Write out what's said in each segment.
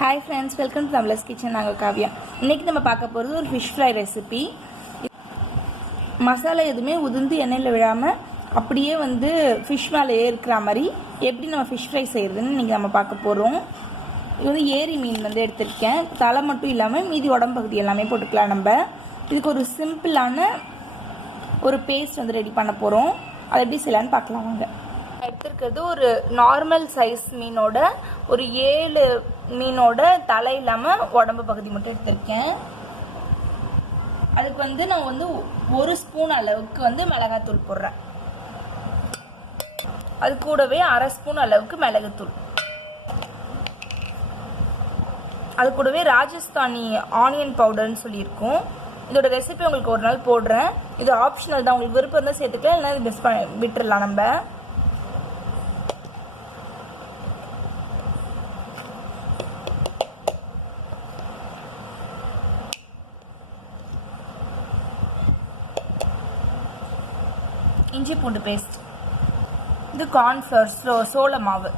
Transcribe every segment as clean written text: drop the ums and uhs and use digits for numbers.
Hi friends, welcome to Tamizhas kitchen. நாங்கள் காவியா. இன்றைக்கி நம்ம பார்க்க போகிறது ஒரு ஃபிஷ் ஃப்ரை ரெசிபி. மசாலா எதுவுமே உதிர்ந்து எண்ணெயில் விழாமல் அப்படியே ஃபிஷ் மேலேயே இருக்கிற மாதிரி எப்படி நம்ம ஃபிஷ் ஃப்ரை செய்கிறதுன்னு இன்றைக்கி நம்ம பார்க்க போகிறோம். இது ஏரி மீன் எடுத்திருக்கேன். தலை மட்டும் இல்லாமல் மீதி உடம்பு பகுதி எல்லாமே போட்டுக்கலாம். நம்ம இதுக்கு ஒரு சிம்பிளான ஒரு பேஸ்ட் ரெடி பண்ண போகிறோம். அதை எப்படி செய்யலான்னு பார்க்கலாம் வாங்க. எடுத்துருக்கிறது ஒரு நார்மல் சைஸ் மீனோட ஒரு 7 மீனோட தலை இல்லாமல் உடம்பு பகுதி மட்டும் எடுத்திருக்கேன். அதுக்கு நான் 1 ஸ்பூன் அளவுக்கு மிளகாத்தூள் போடுறேன். அது கூடவே 1/2 ஸ்பூன் அளவுக்கு மிளகுத்தூள், அது கூடவே ராஜஸ்தானி ஆனியன் பவுடர்னு சொல்லியிருக்கோம். இதோட ரெசிபி உங்களுக்கு ஒரு நாள் போடுறேன். இது ஆப்ஷனல் தான், உங்களுக்கு விருப்பம் தான் சேர்த்துக்கலாம், இல்லைன்னா மிஸ் விட்டுடலாம். நம்ம இஞ்சி பூண்டு பேஸ்ட், இது கார்ன்ஃப்ளவர் சோள மாவு,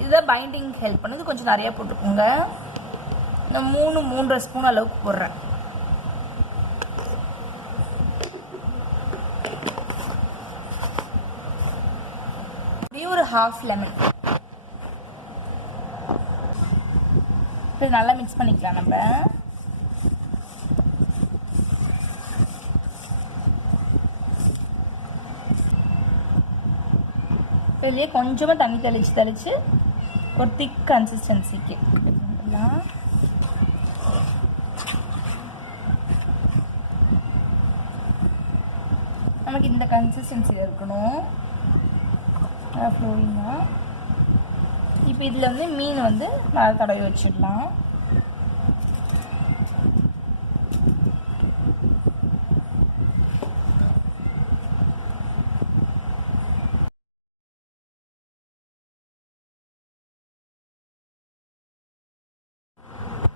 இதுதான் பைண்டிங் ஹெல்ப் பண்ணுது. கொஞ்சம் நிறைய போட்டுக்கோங்க. நான் 3-3.5 ஸ்பூன் அளவுக்கு போடுறேன். ஒரு 1/2 லெமன். நல்லா மிக்ஸ் பண்ணிக்கலாம். நம்ம இதுலேயே கொஞ்சமாக தண்ணி தெளித்து ஒரு திக் கன்சிஸ்டன்சிக்கு நமக்கு இந்த கன்சிஸ்டன்சி இருக்கணும், ஃப்ளோயிங்காக. இப்போ இதில் மீன் நல்லா தடவி வச்சிடலாம்.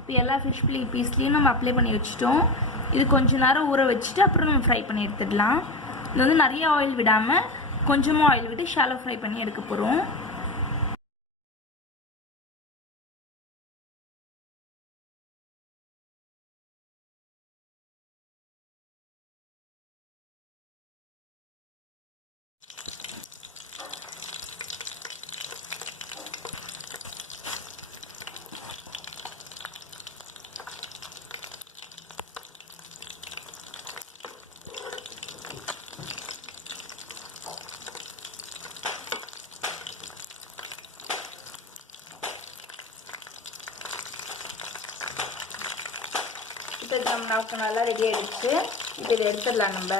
இப்போ எல்லா ஃபிஷ் பீஸ்லேயும் நம்ம அப்ளை பண்ணி வச்சுட்டோம். இது கொஞ்சம் நேரம் ஊற வச்சுட்டு அப்புறம் நம்ம ஃப்ரை பண்ணி எடுத்துடலாம். இது நிறைய ஆயில் விடாமல் கொஞ்சமாக ஆயில் விட்டு ஷாலோ ஃப்ரை பண்ணி எடுக்க போகிறோம். நமக்கு நல்லா ரெடி ஆயிடுச்சு. இப்போ இதை எடுத்துடலாம். நம்ம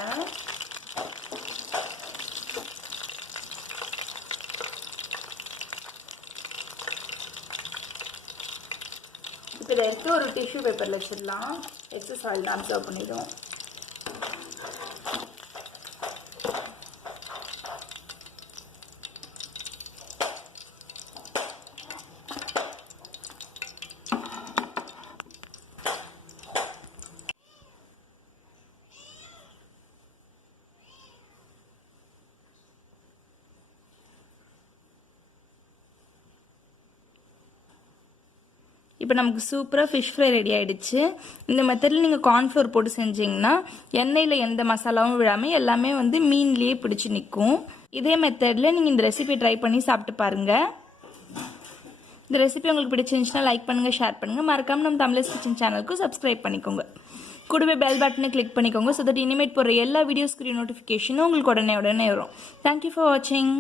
இப்போ இதை எடுத்து ஒரு டிஷ்யூ பேப்பரில் வச்சிடலாம். எக்ஸஸ் ஆயில் தான் அப்சர்வ் பண்ணிடும். இப்போ நமக்கு சூப்பராக ஃபிஷ் ஃப்ரை ரெடி ஆகிடுச்சு. இந்த மெத்தடில் நீங்கள் கார்ன்ஃப்ளவர் போட்டு செஞ்சிங்கன்னா எண்ணெயில் எந்த மசாலாவும் விழாமல் எல்லாமே மீன்லேயே பிடிச்சி நிற்கும். இதே மெத்தடில் நீங்கள் இந்த ரெசிபி ட்ரை பண்ணி சாப்பிட்டு பாருங்கள். இந்த ரெசிபி உங்களுக்கு பிடிச்சிருந்துச்சுன்னா லைக் பண்ணுங்கள், ஷேர் பண்ணுங்கள். மறக்காமல் நம்ம தமிழஸ் கிச்சன் சேனலுக்கு சப்ஸ்கிரைப் பண்ணிக்கோங்க. கூடவே பெல் பட்டனை கிளிக் பண்ணிக்கோங்க. ஸோ தட் இனிமேட் போடுற எல்லா வீடியோஸ்க்கு நோட்டிஃபிகேஷனும் உங்களுக்கு உடனே வரும். தேங்க்யூ ஃபார் வாட்சிங்.